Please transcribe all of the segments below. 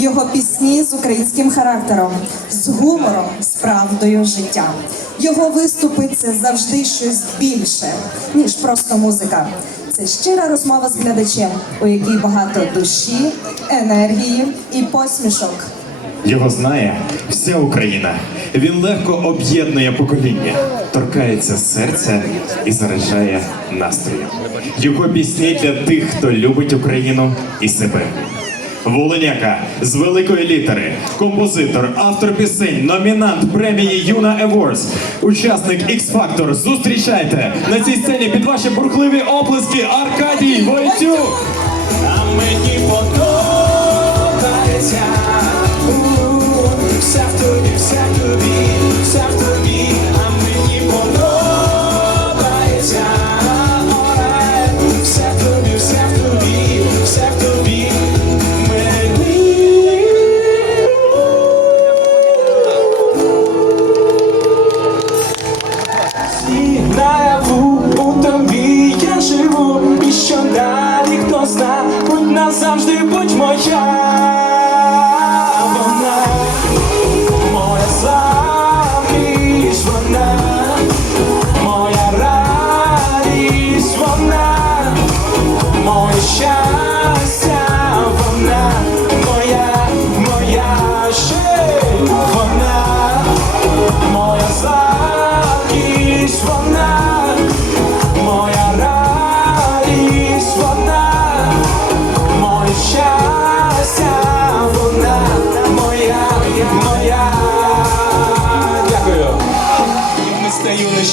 Його пісні з українським характером, з гумором, з правдою життя. Його виступи це завжди щось більше, ніж просто музика. Це щира розмова з глядачем, у якій багато душі, енергії і посмішок. Його знає вся Україна. Він легко об'єднує покоління, торкається серця і заряджає настрою. Його пісні для тих, хто любить Україну і себе. Волиняка з великої літери, композитор, автор пісень, номінант премії Юна Еворс, учасник X Factor. Зустрічайте на цій сцені під ваші бурхливі оплески Аркадій Войтюк! А мені подобається все в тобі, все в тобі,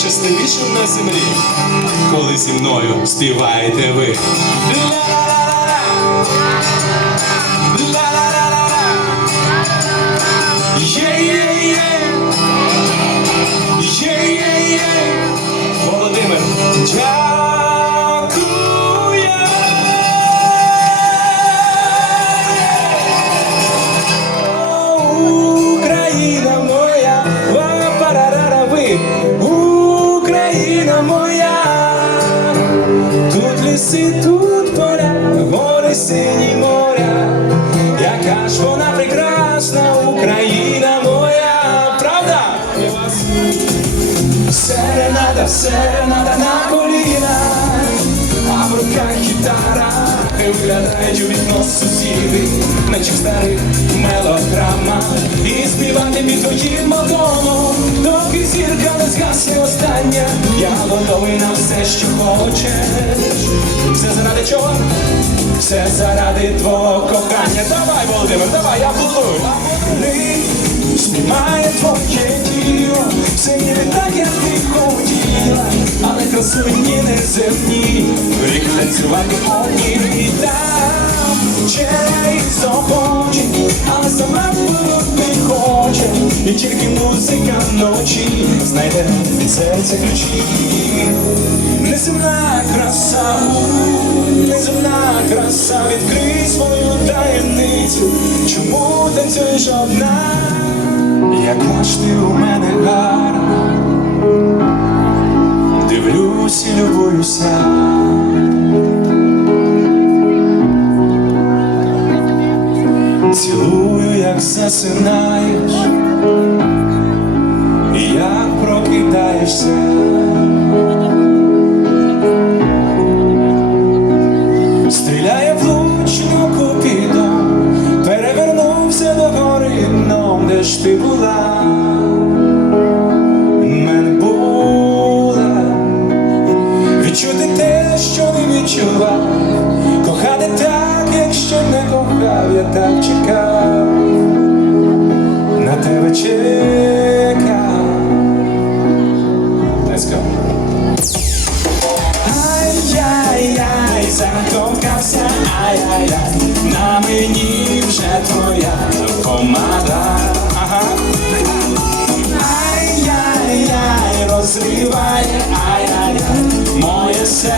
найщасливішим на землі, коли зі мною співаєте ви. Ліси, тут поля, гори сині моря, яка ж вона прекрасна, Україна моя, правда? Серенада, серенада і виглядають у вікно сусіди, наче в старих мелодрамах, і співати під твоїм мотоном, доки зірка не згасне остання, я готовий на все, що хочеш. Все заради чого? Все заради твого кохання. Давай, Володимир, давай, я. Аплодуй. Знімає твоє тіло, все ніби так, як ти красуні неземні, рік танцювати одні і там черей захоче, але сама не хоче, і тільки музика вночі знайде від серця ключі. Неземна краса, неземна краса, відкрий свою таємницю, чому танцюєш одна? Яка ж ти у мене гарна, дивлюсь і любуюся. Цілую, як засинаєш, як прокидаєшся. Стріляє влучно купідом, перевернувся до гори дном, де ж ти була,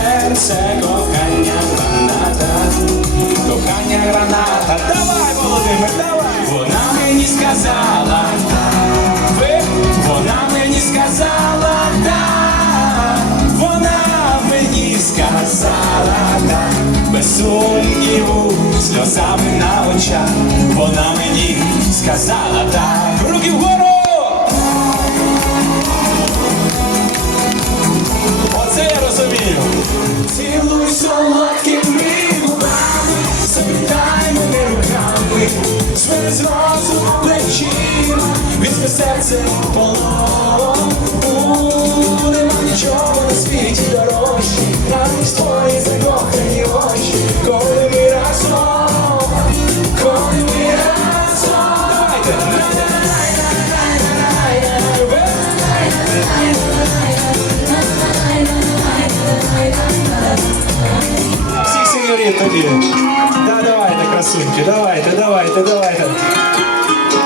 серце, кохання граната, кохання граната. Давай, Володимир, давай. Вона мені сказала, ви, вона мені сказала, так, вона мені сказала, так, без сумніву, сльозами на очах, вона мені сказала так. Руки вгору! Зразу плечима, візьми серце полон. Сеньорів тоді. Да, давайте, красуньки, давайте, давайте, давайте.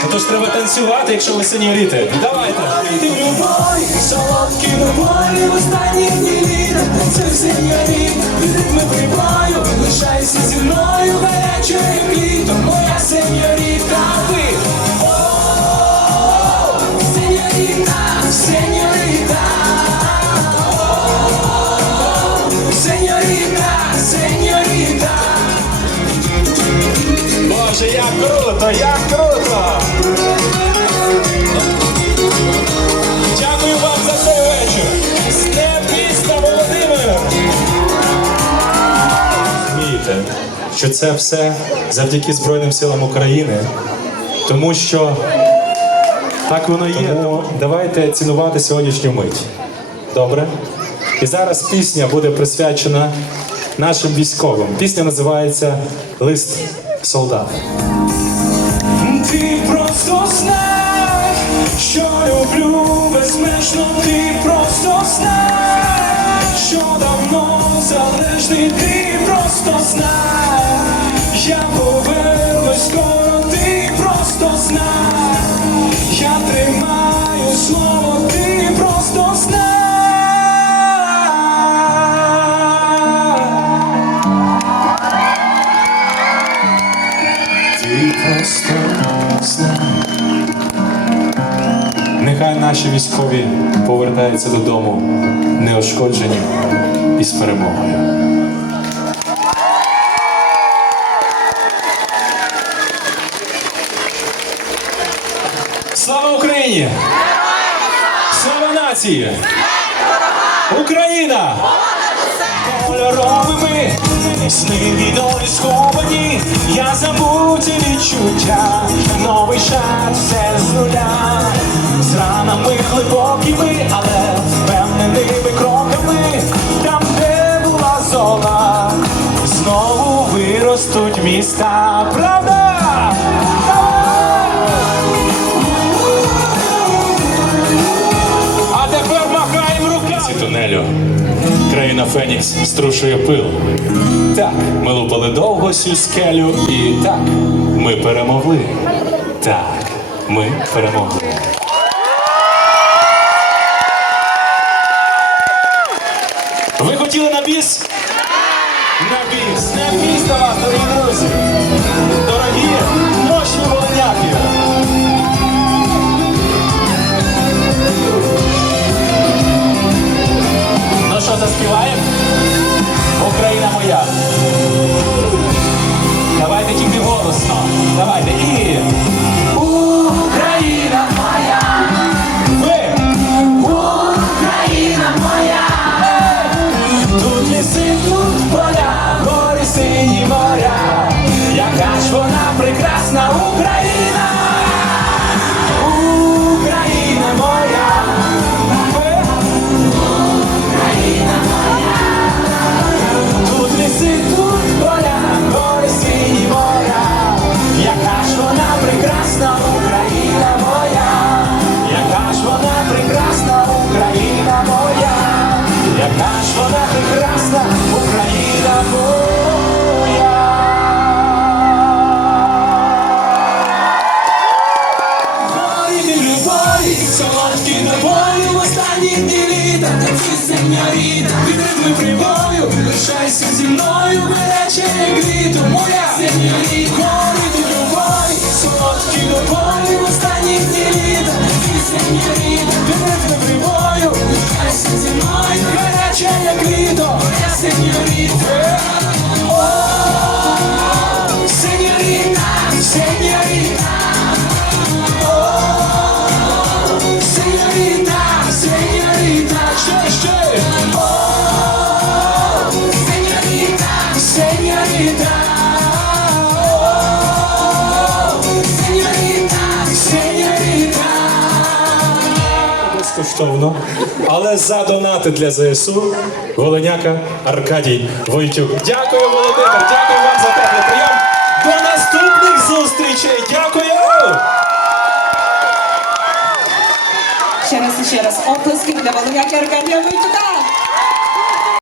А то ж треба танцювати, якщо ви сеньоріти. Давайте. Ти любові, солодкі любові, в останні дні літа. Це сеньоріт, від ритми прибою, лишайся зі мною, гарячою квітом, моя сеньоріта. Круто, як круто! Дякую вам за цей вечір. Днем міста Володимир! Розумієте, що це все завдяки Збройним силам України, тому що так воно є. Тому давайте цінувати сьогоднішню мить. Добре? І зараз пісня буде присвячена нашим військовим. Пісня називається Лист солдат. Ти просто знай, що люблю безмежно, ти просто знай, що давно залежний, ти просто знай, я Нехай наші військові повертаються додому неошкоджені і з перемогою. Слава Україні! Слава нації! Україна! Сни долі сховані, я забуті відчуття, новий шанс все з нуля, з ранами глибокими, але впевненими кроками, там, де була зола, знову виростуть міста. Правда? Країна Фенікс струшує пил. Так, ми лупали довго сю скелю, і так, ми перемогли. Так, ми перемогли. Ви хотіли на біс? На біс, на біс моя. Давайте тільки голосно. Давайте і Україна моя. Ви Україна моя. Тут ліси, тут поля, гори моря. Яка ж вона прекрасна Україна. magic. Безкоштовно, але за донати для ЗСУ Волиняка Аркадій Войтюк. Дякую, Володимир, дякую вам за теплий прийом. До наступних зустрічей! Дякую! Ще раз ще раз оплески для Володяки Аркадія Войтюка.